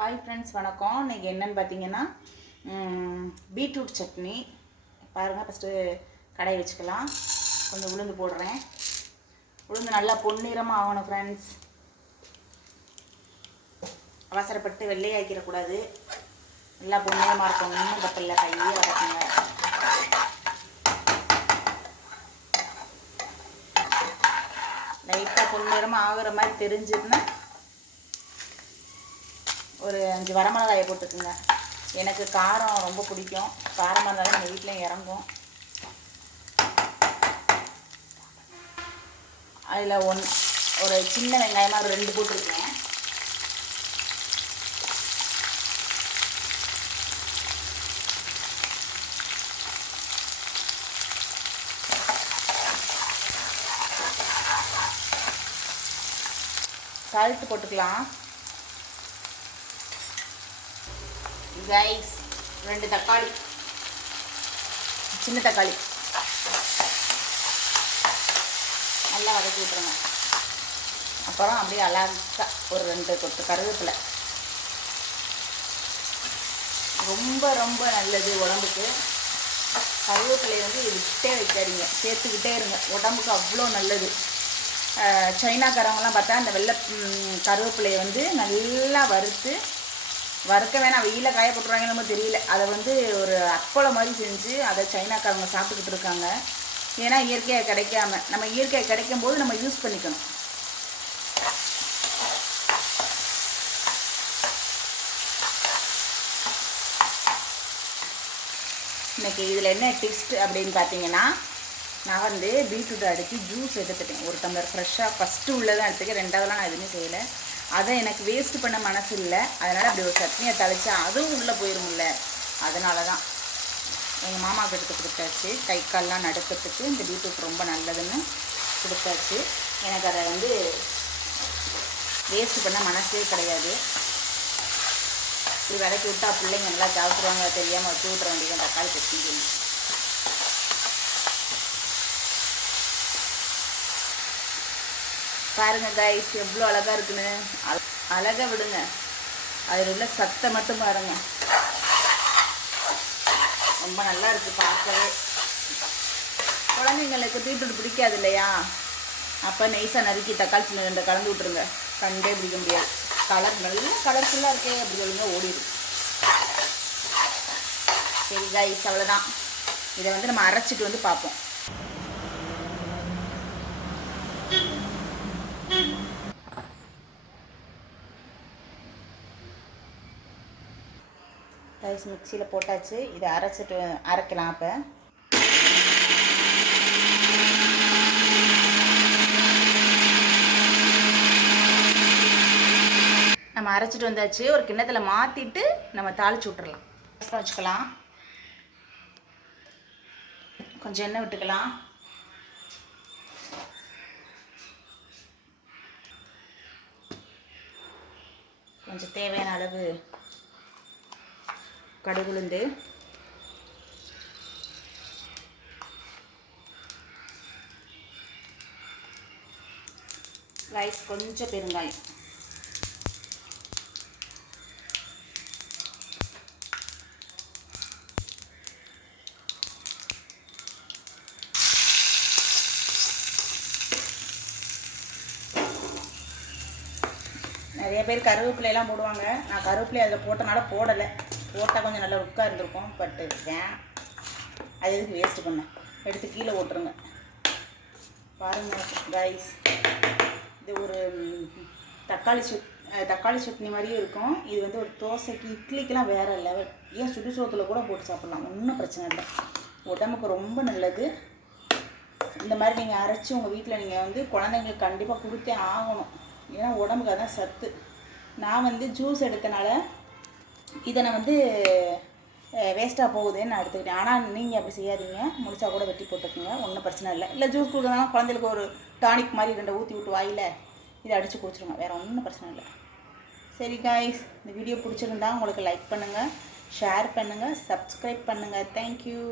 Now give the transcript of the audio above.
Hi friends, வணக்கம். இன்றைக்கி என்னென்னு பார்த்தீங்கன்னா பீட்ரூட் சட்னி. பாருங்கள், ஃபஸ்ட்டு கடாய் வச்சுக்கலாம். கொஞ்சம் உளுந்து போடுறேன். உளுந்து நல்லா பொன்னிறமாக ஆகணும் ஃப்ரெண்ட்ஸ். அவசரப்பட்டு வெள்ளையாக்கிடக்கூடாது. நல்லா பொன்னிறமாக இருக்கும். இன்னும் தப்பில்லை, கையே வதக்குங்க. லைட்டாக பொன்னிறமாக ஆகிற மாதிரி தெரிஞ்சதுன்னா ஒரு 5 வரமிளகாயை போட்டுக்குங்க. எனக்கு காரம் ரொம்ப பிடிக்கும். காரமாக இருந்தாலும் எங்கள் வீட்டிலையும் இறங்கும். அதில் ஒரு சின்ன வெங்காயமாக ஒரு 2 போட்டிருக்கேன். சால்ட் போட்டுக்கலாம். கைஸ், 2 தக்காளி, சின்ன தக்காளி நல்லா வதக்கி விட்டுருங்க. அப்புறம் அப்படியே அழகா ஒரு 2 கொத்து கருவேப்பிலை. ரொம்ப ரொம்ப நல்லது உடம்புக்கு. கருவேப்பிலை விட்டே வைக்காதீங்க, சேர்த்துக்கிட்டே இருங்க. உடம்புக்கு அவ்வளோ நல்லது. சைனாக்காரவங்களாம் பார்த்தா அந்த வெள்ளை கருவேப்பிலையை நல்லா வறுக்க வேணாம், வெயில காய போட்டுருவாங்கன்னு நம்ம தெரியல. அதை ஒரு அப்பளம் மாதிரி செஞ்சு அதை சைனாக்காரங்க சாப்பிட்டுக்கிட்டு இருக்காங்க. ஏன்னா இயற்கையாக கிடைக்காம, நம்ம இயற்கையாக கிடைக்கும் போது நம்ம யூஸ் பண்ணிக்கணும். இன்றைக்கி இதில் என்ன டிப்ஸ் அப்படின்னு பார்த்தீங்கன்னா, நான் பீட்ரூட் அடித்து ஜூஸ் எடுத்துட்டேன். ஒரு டம்ளர் ஃப்ரெஷ்ஷாக ஃபஸ்ட்டு உள்ளதான் எடுத்துக்கேன். 2வதுலாம் நான் எதுவுமே செய்யலை. அதை எனக்கு வேஸ்ட்டு பண்ண மனசு இல்லை. அதனால் அப்படி ஒரு சட்னியை தளிச்சா அதுவும் உள்ளே போயிடும்ல. அதனால தான் எங்கள் மாமாவுக்கு எடுத்து கொடுத்தாச்சு. கை கால்லாம் நடுக்கிறதுக்கு இந்த பீட்ரூட் ரொம்ப நல்லதுன்னு கொடுத்தாச்சு. எனக்கு அதை வேஸ்ட்டு பண்ண மனசே கிடையாது. இப்படி விளக்கி விட்டா பிள்ளைங்க நல்லா சாப்பிட்ருவாங்க, தெரியாமல் வச்சு விட்ற வேண்டியது தக்காளி சட்னி சொல்லி. பாருங்கள் கைஸ், எவ்வளோ அழகாக இருக்குன்னு. அழகாக விடுங்க, அதில் உள்ள சத்தை மட்டும் பாருங்க. ரொம்ப நல்லா இருக்குது பார்க்கவே. குழந்தைங்களுக்கு பீட்ரூட் பிடிக்காது இல்லையா? அப்போ நெய்ஸாக நறுக்கி தக்காளி சின்ன 2 கலந்து விட்ருங்க. கண்டே பிடிக்க முடியாது. நல்ல கலர்ஃபுல்லாக இருக்கே அப்படி சொல்லுங்க, ஓடிடும். சரி கைஸ், அவ்வளோதான். இதை நம்ம அரைச்சிட்டு பார்ப்போம். ரைஸ் மிக்சியில் போட்டாச்சு. இதை அரைக்கலாம். அப்போ நம்ம அரைச்சிட்டு வந்தாச்சு. ஒரு கிண்ணத்தில் மாற்றிட்டு நம்ம தாளிச்சு விட்டுறலாம். வச்சுக்கலாம். கொஞ்சம் எண்ணெய் விட்டுக்கலாம். கொஞ்சம் தேவையான அளவு கடுகுளுந்து, ரைஸ், கொஞ்சம் பெருங்காயம். நிறைய பேர் கருவேப்பிலையெல்லாம் போடுவாங்க. நான் கருவேப்பிலை அதில் போட்டனால போடலை. போட்டால் கொஞ்சம் நல்லா லுக்காக இருந்திருக்கும். பட்டு அது எதுக்கு வேஸ்ட்டு பண்ணேன், எடுத்து கீழே ஓட்டுருங்க. பாருங்கள் ரைஸ், இது ஒரு தக்காளி சட்னி மாதிரியும் இருக்கும். இது ஒரு தோசைக்கு, இட்லிக்கெலாம் வேறு லெவல். ஏன் சுடு சோத்தில் கூட போட்டு சாப்பிட்லாம், ஒன்றும் பிரச்சனை இல்லை. உடம்புக்கு ரொம்ப நல்லது. இந்த மாதிரி நீங்கள் அரைச்சி உங்கள் வீட்டில் நீங்கள் குழந்தைங்களுக்கு கண்டிப்பாக கொடுத்தே ஆகணும். ஏன்னா உடம்புக்கு அதான் சத்து. நான் ஜூஸ் எடுத்தனால இதை நான் வேஸ்ட்டாக போகுதுன்னு நான் எடுத்துக்கிட்டேன். ஆனால் நீங்கள் அப்படி செய்யாதீங்க. முடிச்சா கூட வெட்டி போட்டுக்குங்க, ஒன்றும் பிரச்சனை இல்லை. இல்லை ஜூஸ் கொடுக்குறதுனால குழந்தைகளுக்கு ஒரு டானிக் மாதிரி 2 ஊற்றி விட்டு வாயில் இதை அடித்து குடிச்சிடுங்க, வேறு ஒன்றும் பிரச்சனை இல்லை. சரி காய்ஸ், இந்த வீடியோ பிடிச்சிருந்தா உங்களுக்கு லைக் பண்ணுங்கள், ஷேர் பண்ணுங்கள், சப்ஸ்கிரைப் பண்ணுங்கள். தேங்க்யூ.